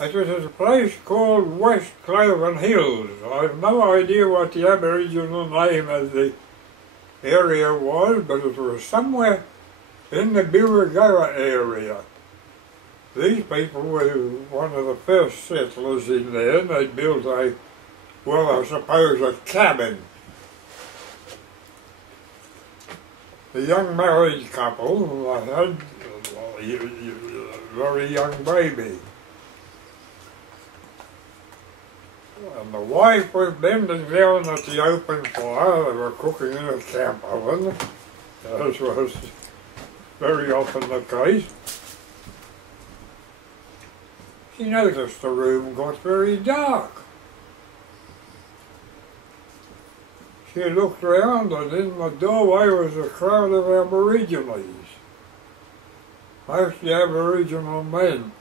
It was at a place called West Cloven Hills. I've no idea what the Aboriginal name of the area was, but it was somewhere in the Birregurra area. These people were one of the first settlers in there, and they'd built a, well, I suppose a cabin. The young married couple had a very young baby. And the wife was bending down at the open fire. They were cooking in a camp oven, as was very often the case. She noticed the room got very dark. She looked round, and in the doorway was a crowd of Aborigines, mostly Aboriginal men.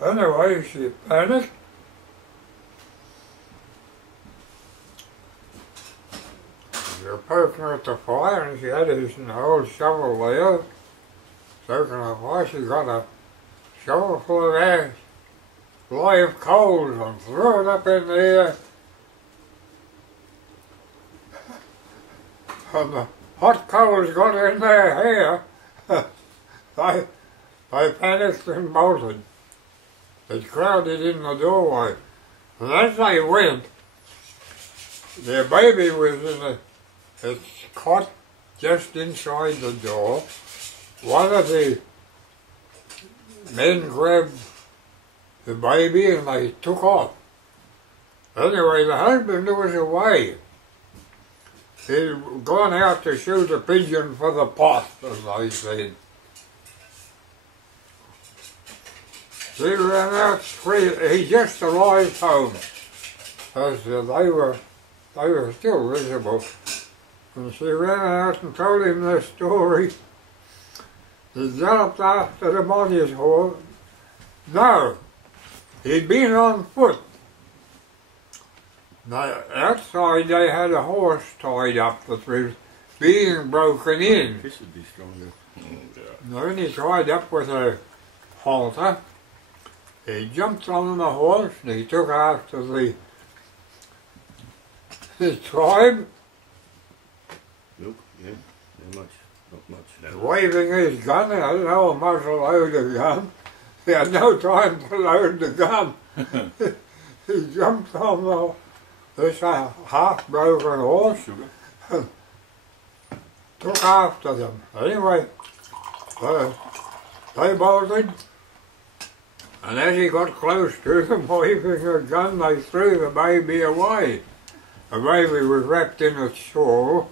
Anyway, she panicked. She was poking at the fire, and she had his old shovel there, soaking the fire. She got a shovel full of ash, live coals, and threw it up in the air. And the hot coals got in their hair. They panicked and bolted. It crowded in the doorway. And as they went, their baby was in its cot just inside the door. One of the men grabbed the baby and they took off. Anyway, the husband was away. He'd gone out to shoot a pigeon for the pot, as they said. He ran out free. He just arrived home, as they were still visible. And she ran out and told him the story. He galloped after them on his horse. No, he'd been on foot. Now, outside they had a horse tied up that was being broken in. This would be stronger. And he tied up with a halter. He jumped on the horse and he took after his tribe. Look, yeah, not much. Waving his gun, he had no muzzle load of gun. He had no time to load the gun. He jumped on this half-broken horse and took after them. Anyway, they bolted. And as he got close to them, waving a gun, they threw the baby away. The baby was wrapped in a shawl.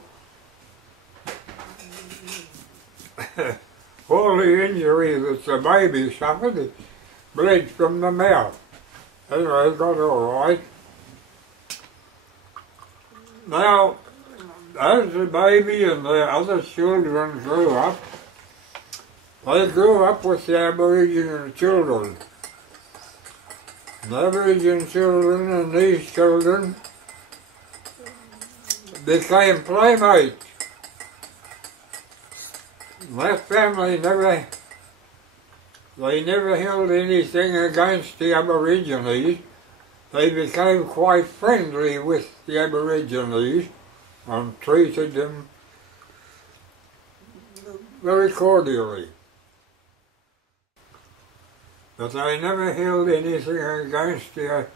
All the injury that the baby suffered, it bled from the mouth. Anyway, it got all right. Now, as the baby and the other children grew up, they grew up with the Aboriginal children. The Aboriginal children and these children became playmates. That family never held anything against the Aborigines. They became quite friendly with the Aborigines and treated them very cordially. But they never held anything against the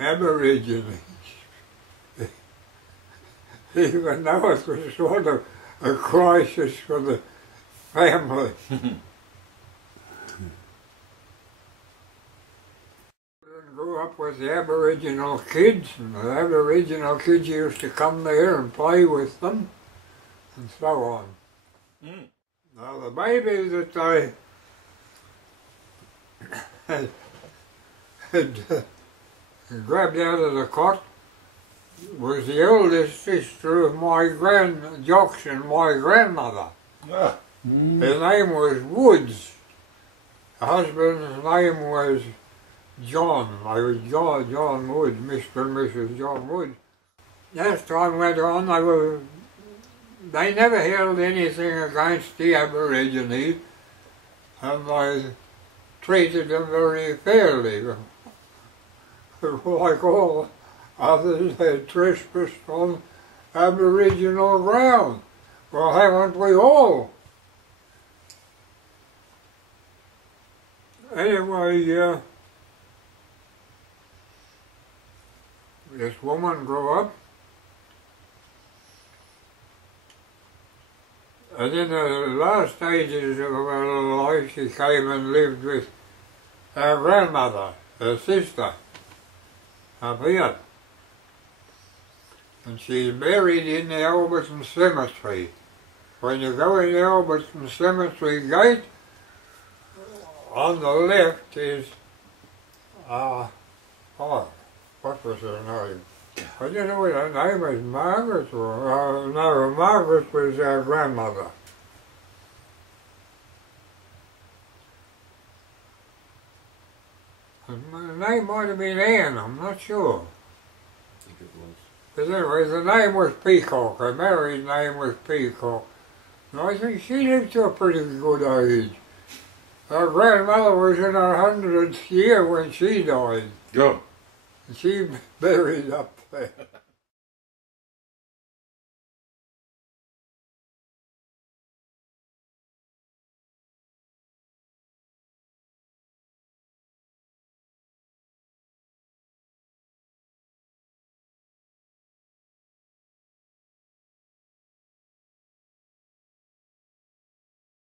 Aborigines, even though it was sort of a crisis for the family. Grew up with the Aboriginal kids, and the Aboriginal kids used to come there and play with them, and so on. Now the baby that they had grabbed out of the cot was the eldest sister of my Jockson, my grandmother. Her name was Woods. Her husband's name was John. They was John Woods, Mr. and Mrs. John Woods. As time went on, they were they never held anything against the Aborigines, and they treated them very fairly. Like all others, they trespassed on Aboriginal ground. Well, haven't we all? Anyway, this woman grew up, and in the last stages of her life she came and lived with her grandmother, her sister, up here. And she's buried in the Alberton Cemetery. When you go in the Alberton Cemetery gate, on the left is, what was her name? I don't know what her name was, Margaret, or, no, Margaret was our grandmother. Her name might have been Anne, I'm not sure. I think it was. But anyway, the name was Peacock, her married name was Peacock. And I think she lived to a pretty good age. Her grandmother was in her 100th year when she died. Go. And she buried up there.